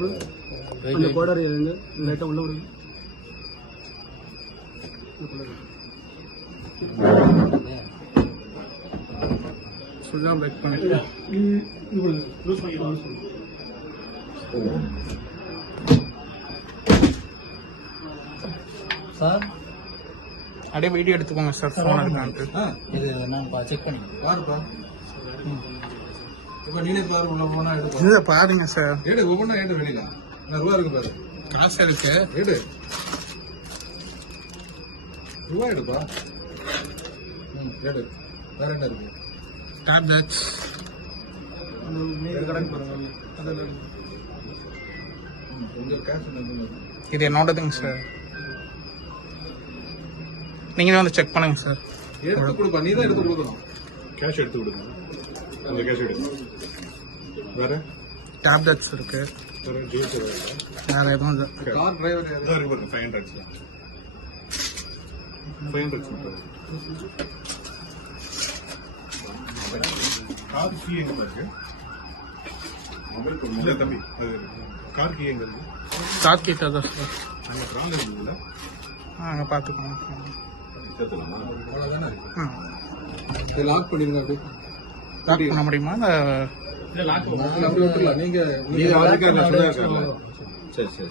Tape அந்த கோடாரி எங்க லைட்டா உள்ள விடுங்க. சுஜா பேக் பண்ணி லூஸ் பண்ணி சார் அப்படியே வீடியோ எடுத்துக்கோங்க சார். ஃபோன் இருக்கான்ட்டு இது நான் செக் பண்ணி பாருப்பா. இப்ப நீனே பாரு, உள்ள போனா எடுப்பா. இதை பாருங்க சார். எடு, ஒவ்வொன்றா எடு. வெளியில ரூபா இருக்கு பாரு. காசு இருக்கு. எடு, ரூபா எடுப்பா. எடு. வேற என்ன இருக்கு? டேப்லெட்ஸ் கொஞ்சம் கேஷ் என்ன? இது என்னோடதுங்க சார். நீங்க வந்து செக் பண்ணுங்க சார். எடுத்து கொடுப்பா. நீ தான் எடுத்து கொடுக்கணும். கேஷ் எடுத்து கொடுங்க. அந்த கேஷ் எடுங்க. வேற டேப்லெட்ஸ் இருக்கு. வேற ஜூஸ் வேற எதுவும் இல்லை. கார் டிரைவர் யாரு? இருக்கு 500 கார் கீ எங்க இருக்கு? இல்ல தம்பி, கார் கீ எங்க இருக்கு? கார் கிட்ட தான் சார். அங்க ராங் இருக்குல்ல? அங்கே பார்த்துக்கோங்க. அவ்வளவுதானே. ம் லாக் பண்ணிருங்க. அப்படி லாக் பண்ண முடியுமா? அப்படி விட்டுலாம். நீங்க நீங்க சரி சரி.